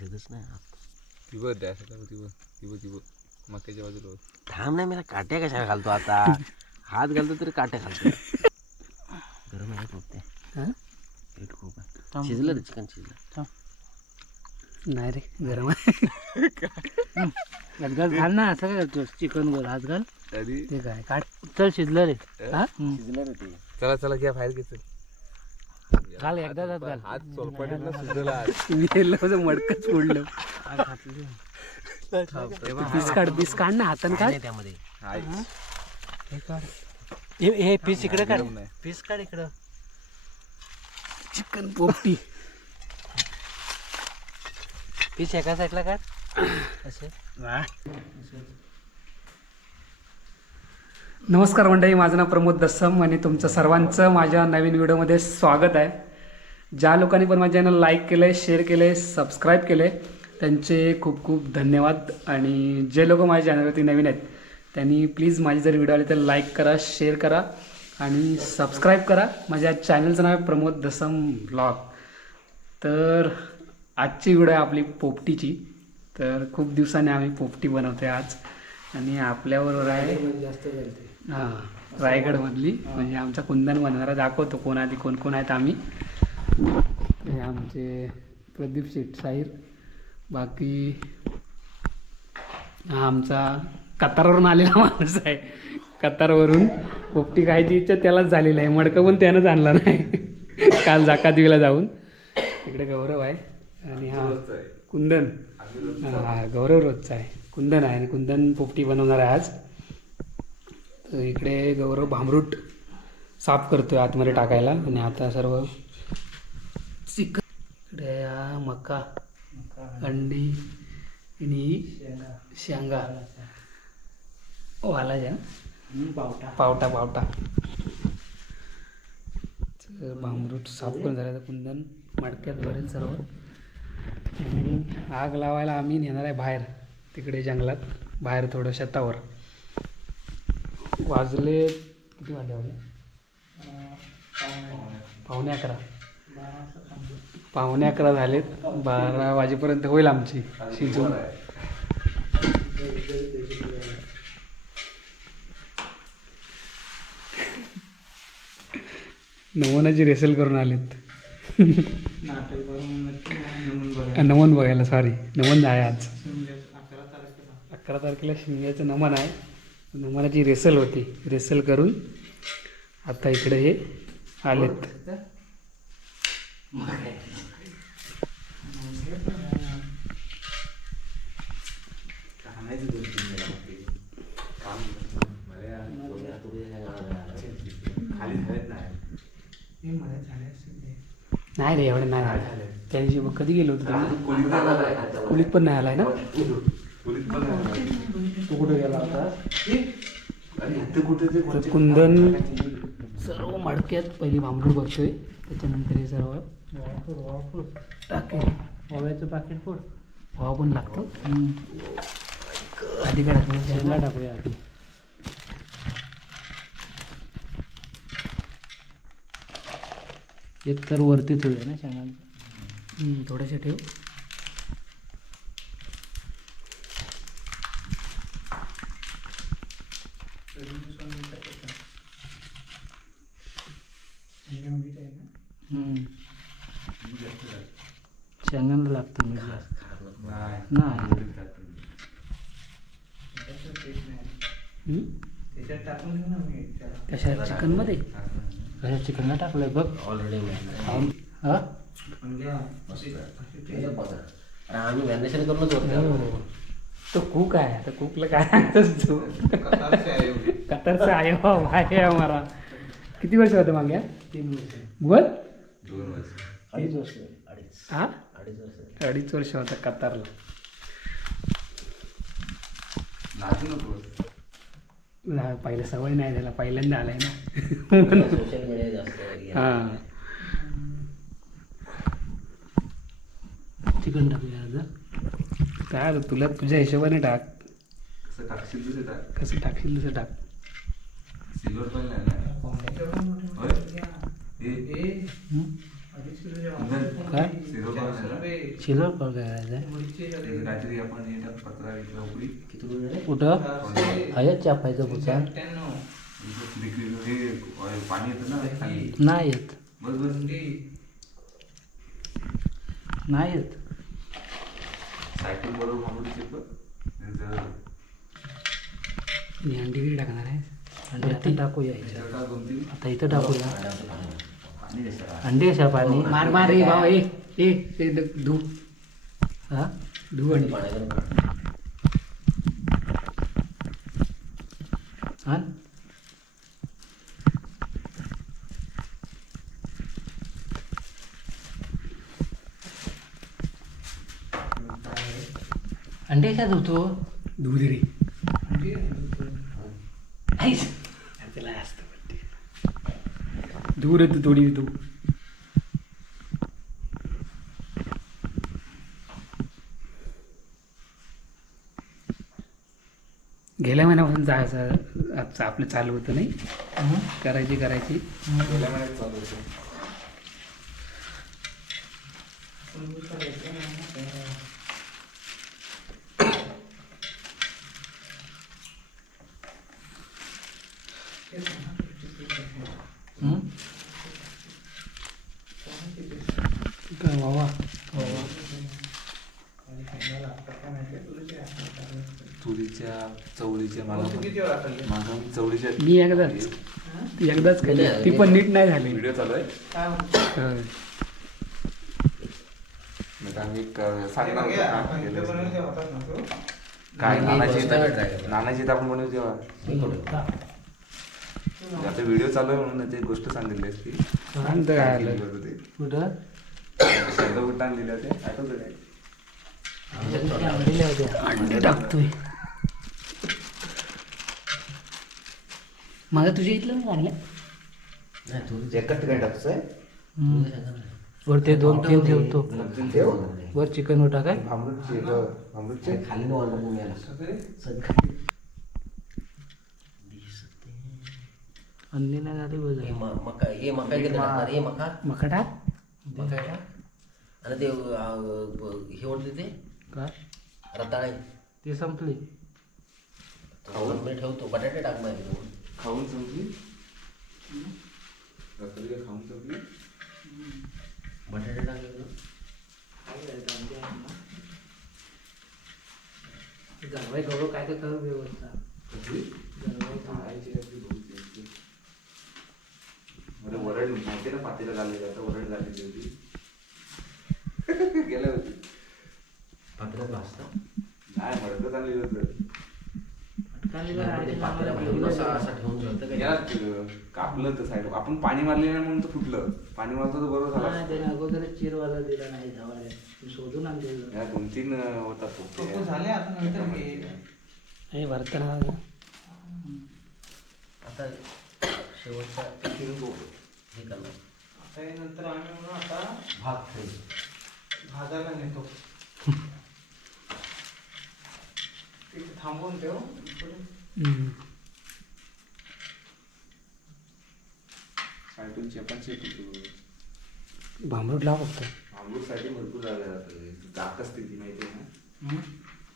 दिसतच नाही. ती बघ द्या ती बघ मक्याच्या बाजूला बघ. थांब नाही, मला काट्या कशाला घालतो आता? हात घालतो तरी काट्या घालतो. गरम आहे पोपटे. हीट खूप आहे. शिजलं रे, चिकन शिजलं. नाही रे, गरम आहे. हात घाल ना, असं काय करतोस? चिकन वर हात घाल. ते काय काट, चल शिजलं रे. शिजलं रे ते. चला घ्या बाहेर घे. घाल एकदा हात घाल. हात चोरपटीत ना शिजला. मी मडकच फोडलं. पीस काढ ना, हातान काढ त्यामध्ये. हे पीस इकडे काढ. पीस काढ इकडं. चिकन पोपटी पीस एका साईडला काढ. असे. नमस्कार मंडळी, माझं नाव प्रमोद दस्सम आणि तुमचं सर्वांचं माझ्या नवीन व्हिडिओमध्ये स्वागत आहे. ज्या लोकांनी पण माझ्या चॅनल लाईक केलं आहे, शेअर केलं आहे, सबस्क्राईब केलं आहे, त्यांचे खूप खूप धन्यवाद. आणि जे लोक माझ्या चॅनलवरती नवीन आहेत त्यांनी प्लीज माझी जर व्हिडिओ आले तर लाईक करा, शेअर करा आणि सबस्क्राईब करा. माझ्या चॅनलचं नाव आहे प्रमोद दस्सम ब्लॉग. तर आजची व्हिडिओ आहे आपली पोपटीची. तर खूप दिवसांनी आम्ही पोपटी बनवतो आहे आज. आणि आपल्याबरोबर आहे रायगडमधली म्हणजे आमचा कुंदन बनवणारा. दाखवतो कोण आधी कोण कोण आहेत आम्ही. हे आमचे प्रदीप शेठ साहिर. बाकी हा आमचा कतारवरून आलेला माणूस आहे. कतारवरून पोपटी खायची इच्छा त्यालाच झालेलं आहे. मडकं पण त्यानंच आणला नाही काल जाकातवीला जाऊन. इकडे गौरव आहे आणि हा कुंदन. हा गौरव रोजचा आहे. कुंदन आहे आणि कुंदन पोपटी बनवणार आहे आज. तर इकडे गौरव भामरूट साफ करतोय आतमध्ये टाकायला. आणि आता सर्व चिकन इकडे हा मका, अंडी आणि शेंगा वालाच्या पावटा. तर भामरूट साफ करून झालं तर कुंदन मडक्यात भरेल सर्व. आणि आग लावायला आम्ही नेणार आहे बाहेर, तिकडे जंगलात बाहेर थोडं शेतावर. वाजले किती वाजले? पावणे 11 झालेत. 12 वाजेपर्यंत होईल आमची शिजून. नमनाची रेसल करून आलेत. नमन बघायला. सॉरी, नमन आहे आज 11 तारखेला शिमग्याचं नमन आहे. नमनाची रेसल होती. रेसल करून आता इकडे हे आलेत. नाही रे, एवढे नाही आले. त्या दिवशी मग कधी गेलो होतो तुम्ही? कुलीत पण नाही आलाय ना? तू कुठे गेला होता? तर कुंदन सर्व मडक्यात पहिली भांबरूट बघतोय, त्याच्यानंतर हे सर्व टाकेल. ओव्याचं पाकिट फोड. ओवा पण लागतो. आधी काय टाकूया? टाकूया आधी. एक तर वरती ठेवूया ना शेंगांचं. थोडेसे ठेव. शेंगांना लागतं मीठ जास्त. नाही कशा चिकनमध्ये? कशा चिकनला टाकलंय बघ ऑलरेडी हा. आम्ही मॅरिनेशन करूनच होतो. तो कुक आहे. आता कुकला काय सांगतोस तू? कतारचा आहे हो आहे हमारा. किती वर्ष होतं माग्या? 3 वर्ष. बोल. 2 वर्ष. 2.5 वर्ष. हा 2.5 वर्ष. 2.5 वर्ष होता कतारला. पहिलं सवय नाही त्याला, पहिल्यांदा आलाय ना. सोशल मीडिया जास्त. हां. चिकन टाकूया आता. काय आता तुला तुझ्या हिशोबाने टाक. कसं टाकशील तसं टाक. कसं टाकशील तसं टाक. सिल्वर पण नाही ना. काय सिरोपा शिल्लक काय करायचं काहीतरी आपण हे टाक पत्रा किंवा उकळी कुठं ह्याच्यात चापायचं पुढचा लिक्विड हे पाणी येतं ना खाली नाही येत बस बस नाही येत सायकल बरोबर मागून चिपक मी अंडी टाकणार आहे अंडी आता टाकूया ह्याच्यात. आता इथं टाकूया अंडे कशा पाणी मार मार रे भावा ए ते धू हा धू अंडी हा अंडे का धुतो धू दे रे त्याला असतं दूर येतो थोडी तू गेल्या महिन्यापासून जायचं आजचं आपलं चालू होतं नाही करायची गेल्या महिन्यात चालू होतं काय वावा तुरीच्या चवळीच्या माझा चवळीच्या मी एकदाच केली ती पण नीट नाही झाली व्हिडिओ चालू आहे होय. मग आम्ही सांगणार होतो ना, केलं. काय नानाची आपण बनवू तेव्हा आता व्हिडिओ चालू आहे म्हणून ते गोष्ट सांगितली असती शांत काय आलं कुठं शब्द कुठं आणलेले होते आठवतं काय अंडे टाकतोय माझं तुझ्या इथलं चांगलं एकत्र काय टाकतोय वर ते 2-3 ठेवतो वर चिकन उठा काय खाली अंडी नाही झाली बघ मका टाक आणि ते हे ओढते ते काय रताळे ते संपली मी ठेवतो बटाटे टाक माहिती खाऊन संपली रात्री खाऊन संपली बटाटे टाकले गरवाई गौरव काय तर करू व्यवस्था मला वरड माहिती ना पातेला घाललेली आता वरड घाललेली होती गेल्या होती पात्रात भाजता नाही मडकं चाललेलं होतं असं ठेवून ठेवतं काय याला कापलं तर साईड आपण पाणी मारले नाही म्हणून तर फुटलं पाणी मारलं तर बरोबर झालं असतं. त्याने अगोदरच चिरवाला दिला नाही धावाले शोधून आणलेलं या 2-3 होतात फक्त. झाले आता नंतर हे भरताना आता शेवटचा हे करणार आता हे नंतर आम्ही म्हणून आता भाग ठेवू भाजायला नेतो तिथे थांबवून ठेव साईडून चेपण शेप होतो भांबरूट लाव फक्त आंबूरसाठी भरपूर झालं जातं जात असते ती माहिती आहे ना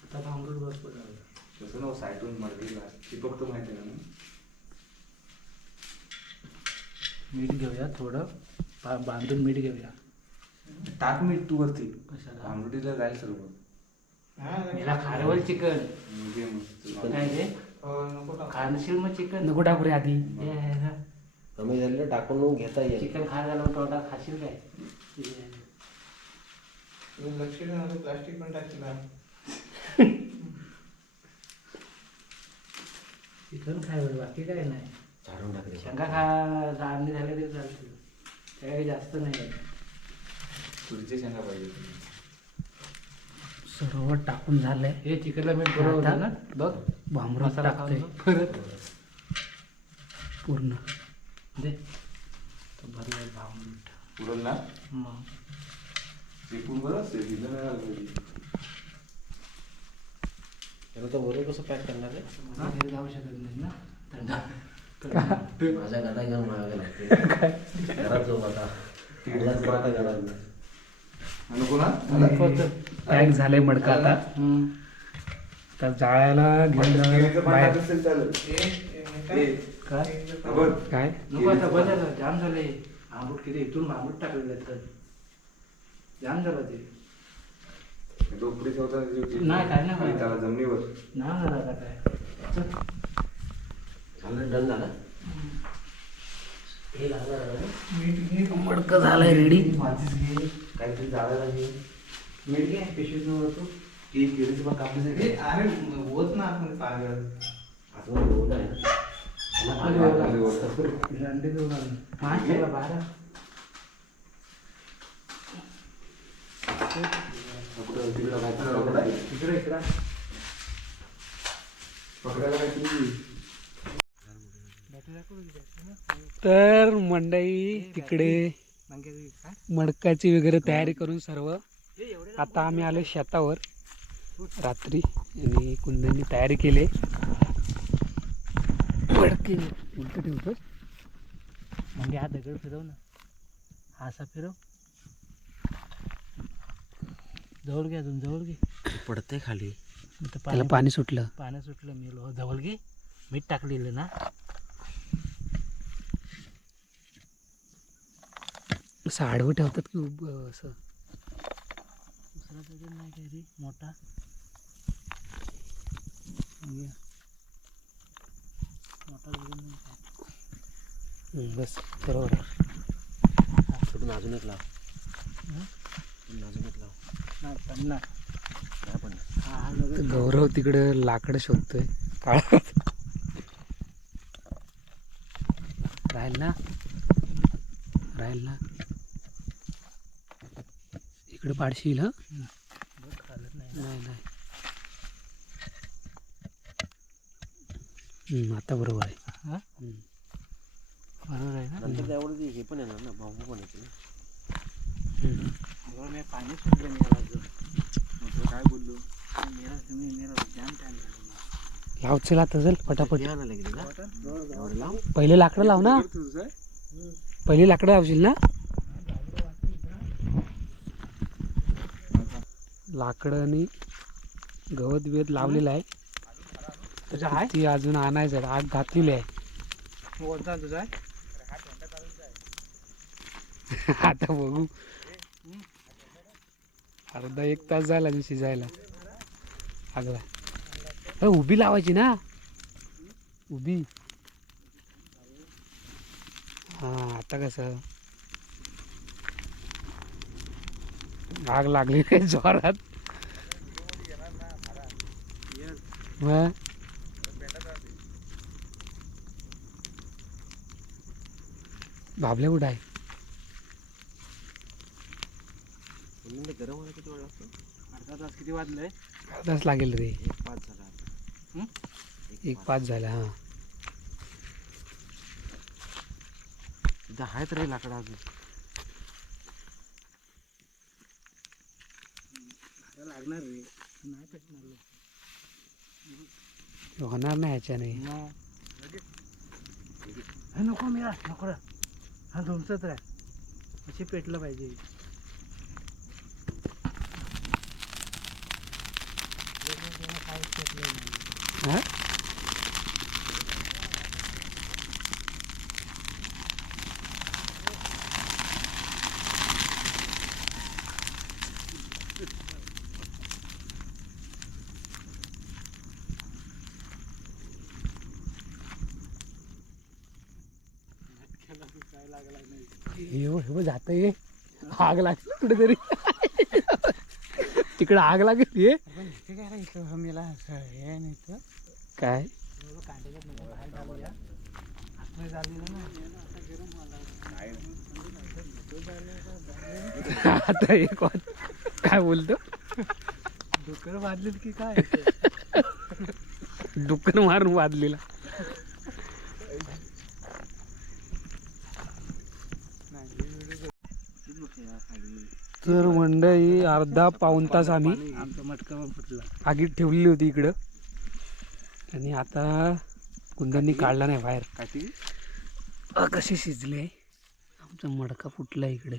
आता भांबरूट भरपूर लावलं तसं ना साईडून मडकीला चिपकतो माहिती आहे ना मीठ घेऊया थोडं बांधून मीठ घेऊया टाक मीठ तू वरती कशाला आंबुटीला जाईल सर्व याला खारवल चिकन म्हणजे मग काय ते नको टाक. खानशील मग चिकन नको टाकू रे आधी कमी झालेलं टाकून घेता येईल चिकन खायला झालं टोटा खाशील काय तुम्ही लक्ष देऊ नका, प्लास्टिक पण टाकलं चिकन खायला बाकी काय नाही झाडून टाकले शेंगा आणली झाले तरी चालतील काय काही जास्त नाही आहे. तुरीच्या शेंगा पाहिजे सर्व टाकून झालंय हे चिकनला मीठ बरोबर ना बघ भांबरूट टाकतोय परत पूर्ण दे तो भरलाय भांबरूट पुरण ना मग चेपून बरं असते दिलं नाही लागलं. त्याला तर बरोबर कसं पॅक करणार आहे घरी जाऊ शकत नाही ना थंड माझ्या गादा घेऊन मागावे लागते घरात जाऊ आता नको ना पॅक झालंय मडका आता तर जाळ्याला घेऊन जायला बाहेर. काय नको आता बदल जाम झाले आंबूट किती इथून आंबूट टाकलेले तर जाम झालं ते झोपडी ठेवता नाही, काय नाही होत. त्याला जमिनीवर नाही झालं आता काय डन झालं. मीठ घे मडकं झालंय रेडी. काहीतरी जाळायला मीठ घे पिशवीत होतो ती केळीची पण कापली अरे होत ना आपण पागल अंडे देऊन आलो पाच केला 12 इकडे इकडे तर मंडई तिकडे मडकाची वगैरे तयारी करून सर्व आता आम्ही आलो शेतावर रात्री आणि कुंदननी तयारी केली. मडके उलट ठेवतो म्हणजे हा दगड फिरव ना हा असा फिरव जवळ घे अजून जवळ घे पडते खाली. त्याला पाणी सुटलं. पाणी सुटलं मेलो जवळ घे मीठ टाकलेलं ना असं आडवं ठेवतात की उभं असं दुसरा दगड नाही काय रे मोठा मोठा दगड नाही काय बस बरोबर आहे. कुठून अजून एक लाव. कुठून अजून एक लाव. नाही पण ना काय पण हा हा दगड तर गौरव तिकडं लाकडं शोधतोय. काळ राहील ना राहील ना इकडे पाडशील हा बघ चालत नाही नाही नाही आता बरोबर आहे. हा बरोबर आहे ना नंतर त्यावरती हे पण येणार ना बांबू पण येते. बरोबर मी पाणी सुटलं मी काय बोललो मेरा तुम्ही मेरा जाम टाइम लाव चल आता चल पटापट. यायला लागली का लाव. पहिले लाकडं लाव ना पहिले लाकडं लावशील ना. लाकडं आणि गवत बिवत लावलेलं आहे तुझा आहे ती अजून आणायचं आहे. आग घातलेली आहे. कोणता तुझा आहे आता बघू अर्धा एक तास झाला मी शिजायला. आगला उभी लावायची ना उभी. हा आता कसं आग लागली नाही जोरात. मग बाबल्या कुठं आहे. गरम व्हायला किती वेळ लागतो. अर्धा तास किती वाजलंय अर्धा तास लागेल रे. 1:05 झाला आता. 1:05 झाला. हा तिथं आहेत रे लाकडं अजून. लागणार रे नाही पेटणार होणार नाही ह्याच्याने. नको मेरा नको रे हा धुमसत राह अशी पेटलं पाहिजे. हा हे जात ये आग लागली कुठेतरी. तिकडे आग लागली ये ते काय रे इथं मेला हे नाही तर काय आता हे कोण काय बोलतो. डुक्कर वाजलेत की काय डुक्कर मारून वाजलेला. तर मंडळी अर्धा पाऊण तास आम्ही आमचा मटका पण फुटला. आगीत ठेवलेली होती इकडं आणि आता कुंदननी काढला नाही बाहेर. कसे शिजले आमचा मडका फुटला इकडे.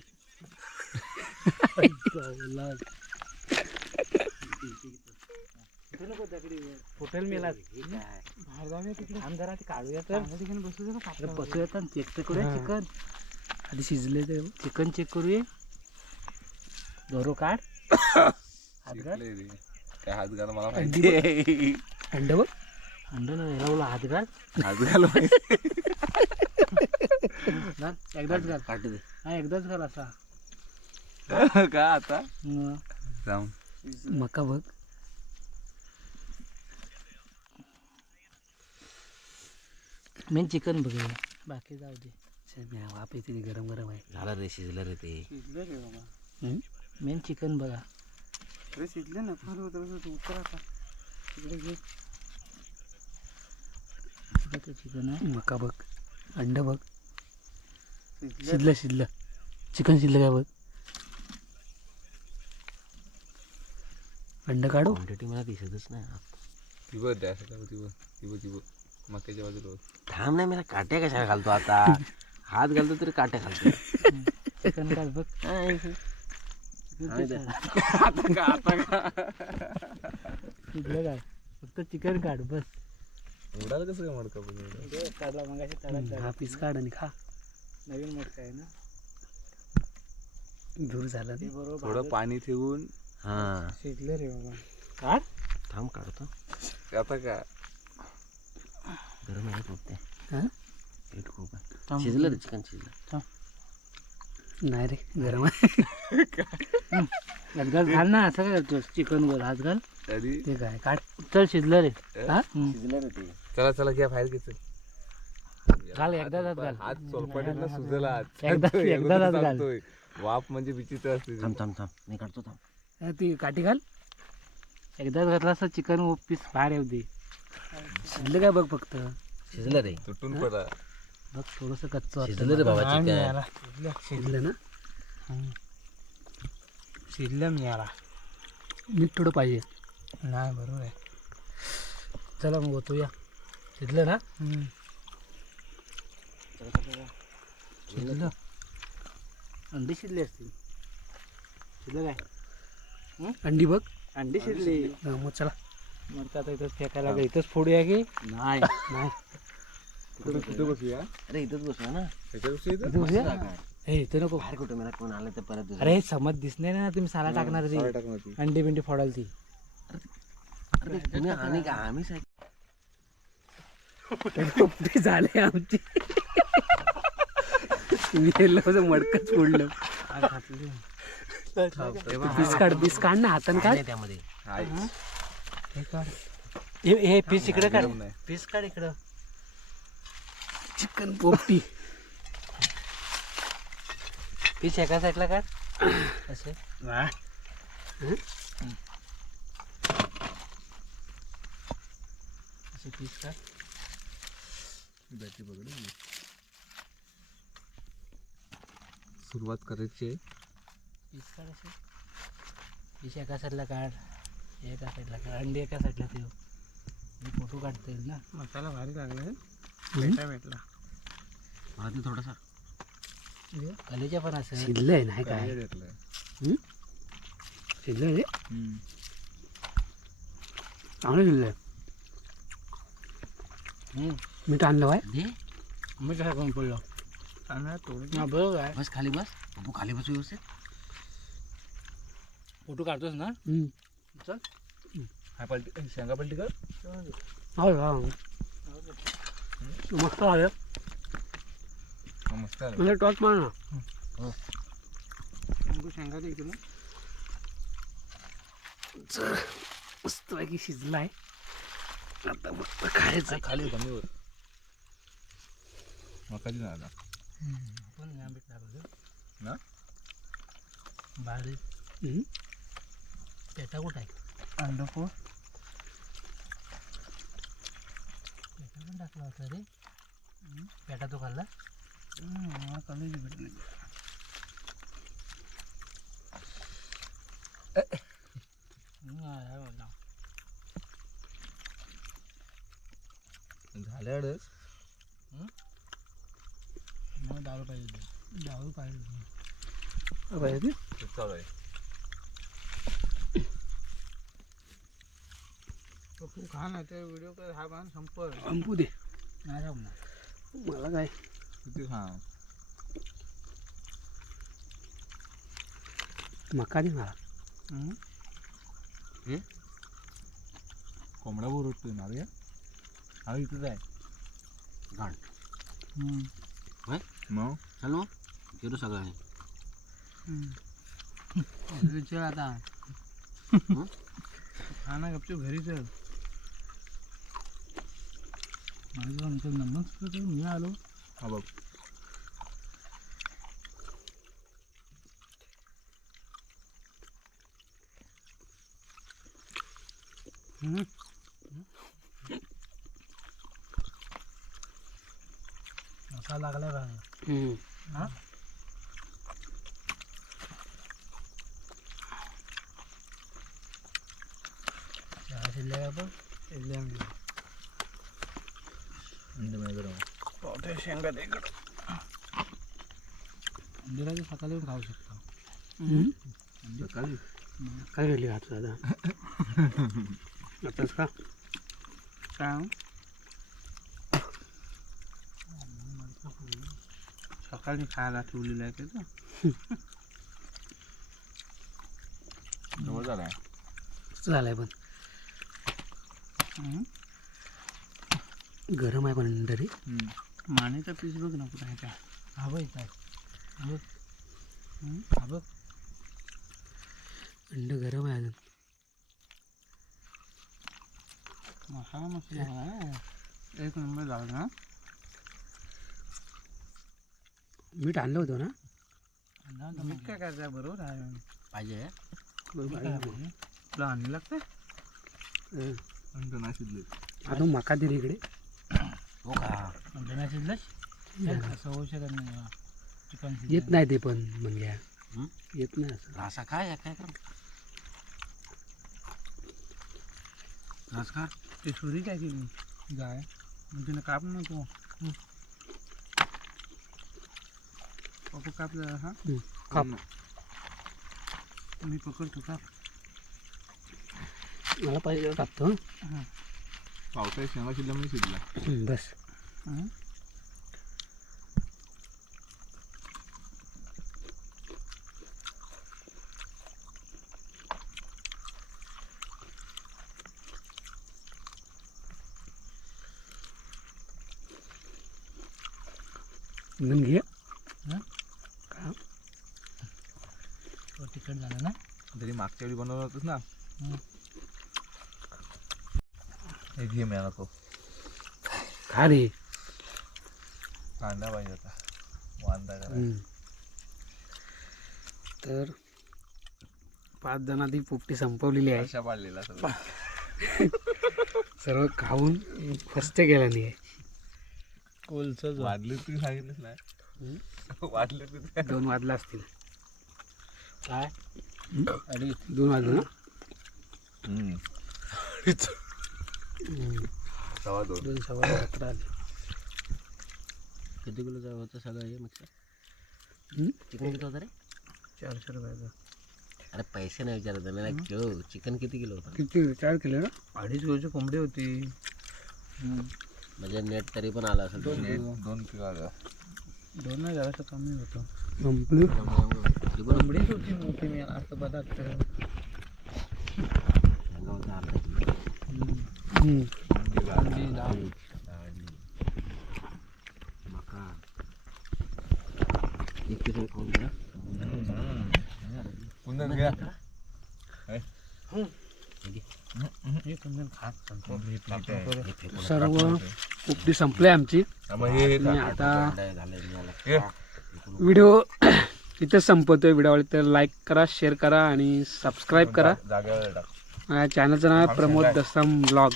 हॉटेल मेला बाहेर जाऊया तिकडे थांब जरा ते काढूया तर ठिकाणी बसूया तर चेक तर करूया चिकन आधी शिजले ते चिकन चेक करूया दोरो काढ हात घाल काय हात घाल मला माहिती आहे. अंड बघ अंड याला बोला हात घाल हात घाल घाल एकदाच घाल काटे दे. हा एकदाच घाल असा का आता हं. जाऊन मका बघ मेन चिकन बघूया बाकी जाऊ दे वाप येते ते गरम गरम आहे झालं रे शिजलं रे ते. मेन चिकन बघा शिजले ना फार उतर आता तिकडे घे चिकन आहे मका बघ अंड बघ शिजलं शिजलं चिकन शिजलं काय बघ अंड काढू क्वांटिटी मला दिसतच नाही. ती बघ त्यासाठी ती बघ मक्याच्या बाजूला बघ. थांब नाही, मला काट्या कशाला घालतो आता. हात घालतो तरी काट्या घालतो. चिकन काढ बघ शिजलं काय फक्त चिकन काढ बस उडाल कसं काय मडका पण काढला मग हा पीस काढ आणि खा नवीन मटका आहे ना दूर झालं ते बरोबर थोडं पाणी ठेवून हा शिजलं रे बाबा काढ थांब काढतो. आता काय गरम आहे खूप ते. हा पेट खूप आहे. शिजलं रे चिकन शिजलं. नाही रे गरम आहे हात घाल घाल ना असं काय करतोस चिकन वर हात घाल तरी ते काय काढ चल शिजलं रे हा शिजलं रे ते. चला घ्या बाहेर घेतो घाल एकदा हात घाल हात चोलपाटीत ना सुजला हात एकदा हात घाल सांगतोय. वाफ म्हणजे विचित्र असते ती. थांब मी काढतो थांब. ती काठी घाल एकदाच घातला असं चिकन पीस बाहेर येऊ दे शिजलं काय बघ फक्त शिजलं रे. तुटून पडा बघ थोडंसं कच्चं शिजलं रे बाबा चिकन. शिजलं ना शिजलं मी याला मीठ थोडं पाहिजे नाही बरोबर आहे चला मग होतो या शिजलं ना शिजलं अंडी शिजली असतील शिजलं काय अंडी बघ अंडी शिजली हा, मग चला मग आता इथंच फेकायला लागेल इथंच फोडूया की नाही नाही कुठे बसूया अरे इथंच बसूया ना. त्याच्या बसूया इथं? इथं बसूया? ए इथं नको बाहेर कुठं मला कोण आलं तर परत दुसरं. अरे समज दिसणार नाही ना तुम्ही साला टाकणार ती साला टाकणार ती. अंडी बिंडी फोडाल ती अरे तुम्ही आणि का आम्ही साहेब ते झाले आमची मडकच फोडलं पीस काढ ना हातान काढ नाही त्यामध्ये. हाय. हे पीस इकडे काढ गरम नाही. पीस काढ इकडं चिकन पोपटी पीस एका साईडला काढ असे असे पीस काढ बॅटरी पकडू. सुरुवात करायची आहे. पीस काढ असे पीस एका साईडला काढ एका साईडला काढ अंडी एका साईडला ठेव मी फोटो काढता येईल ना मसाला भारी लागला भेटला मला ते थोडासा कलेच्या पण असं शिजलंय नाही काय काय घेतलंय? शिजलंय रे चांगलं शिजलंय मीठ आणलं बाय दे. मी काय करून पडलो बरोबर आहे बस खाली बस बाबू, खाली बस व्यवस्थित. फोटो काढतोस ना चल हा पलटी शेंगा पलटी कर. हो मस्त आहे मस्त आहे. म्हणजे टॉच मार ना शेंगा दे इकडे मस्त पैकी शिजलाय आता मस्त खायचं खाली कमी होत मकाची ना आता पण या भेटला ना बारीक पेटा कुठं आहे अंडा फोड पेटा पण टाकला होता रे पेटा तो खाल्ला कमी भेटले झाल्यावरच दारू पाहिजे चालू आहे. तू खा ना ते व्हिडिओ कर हा बाण संपल संपू दे नाही संपणार. मला काय किती खा मका दे मला. कोंबडा बोरटतोय ना रे. हा इथंच आहे. घाण मग चल मग गेलो सगळं आहे. चल आता हा ना गपचूप घरी चल. माझं आमचं नमस्कार मी आलो. हा बघ असा लागलाय बघा. हा चहा शिल्लक आपण शिल्लक पावट्या शेंगा इकडं अंजिराची सकाळी पण खाऊ शकतो. सकाळी काय घडली घात दादा आताच का काय सकाळी खायला ठेवलेलं आहे त्याचं. जवळ झालाय. कसं झालंय पण गरम आहे पण तरी. मानेचा पीस बघ ना कुठं आहे काय. हा बघ काय बघ. हा बघ अंड गरम आहे अजून. मसाला मस्त आहे. एक नंबर लागला ना. मीठ आणलं होतं ना. मीठ काय करायचं बरोबर आहे. पाहिजे तुला आणलं लागतं. अंड नाही शिजले. अजून मका दिली इकडे. हो का अंडा शिजलंच असं होऊ शकत नाही. चिकन येत नाही ते पण म्हणजे येत नाही असं. असा काय काय कर रस का ते सुरी काय केली गाय मग तिनं काप नको. पप्पू कापलं हा काप. मी पकडतो काप. मला पाहिजे कापतो. पावसाळ्यात शेंगा शिजल्या म्हणजे शिजला. बस घे. तिखट झालं ना. तरी मागच्या वेळी बनवलं होतंस ना. हे घे मिळाला तो. खा रे. कांदा पाहिजे होता. वांदा करा. तर 5 जणांनी पोपटी संपवलेली आहे. अशा पाडलेला सगळं. सर्व खाऊन फस्त गेला नाही आहे. कोलच वाढले तू सांगितलंच नाही. वाढले तू 2 वाजला असतील. काय अरे 2 वाजले ना. 2:15. 2 सव्वा 17 आले. किती किलो होतं सगळं हे मिक्सर. चिकन किती होतं रे. 400 रुपयाचं. अरे पैसे नाही विचारत मला किलो चिकन किती किलो होतं. किती 4 किलो ना. 2.5 किलोची कोंबडी होती. म्हणजे नेट तरी पण आला असेल. 2 किलो आला. 2 नाही जरासं कमी होतं. संपली. कोंबडीच होती मोठी. मी असं पदार्थ मका एक किलो खाऊन घ्या. पुन्हा घ्या. हे कुंदन खात सर्व पोपटी संपली आमची. हे आणि आता व्हिडिओ इथेच संपवतोय. व्हिडिओ आवडला तर लाईक करा, शेअर करा आणि सबस्क्राईब करा. जागेवर टाक. चॅनलचं नाव आहे प्रमोद दसम ब्लॉग.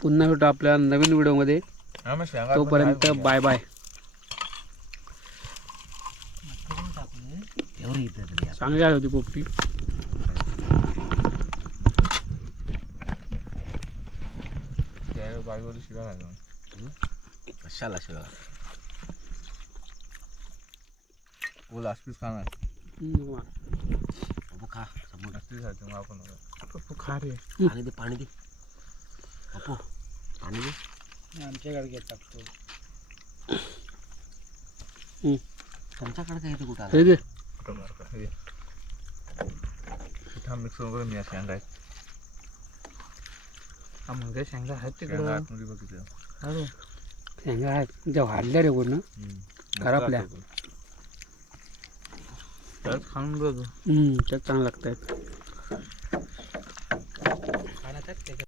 पुन्हा भेटू आपल्या नवीन व्हिडिओमध्ये. तोपर्यंत बाय बाय. एवढी इथं तरी चांगली आली होती पोपटी. बाईवर शिवा कशाला शिवा. वो लास्ट पीस खाणार पप्पू खा समोर मग आपण खा रे पाणी दे पाणी दे पप्पू पाणी दे आमच्या गाडग्यात टाकतो तुमच्याकडे काय इथे कुठं हे आलं घे. मिक्स वगैरे मी शेंगा आहेत म्हणजे शेंगा आहेत शेंगा तिकडं आतमध्ये बघितलं अरे शेंगा आहेत ज्या वाढल्या रे पूर्ण खराबल्या त्याच खाऊन बघ त्यात चांगलं लागत आहेत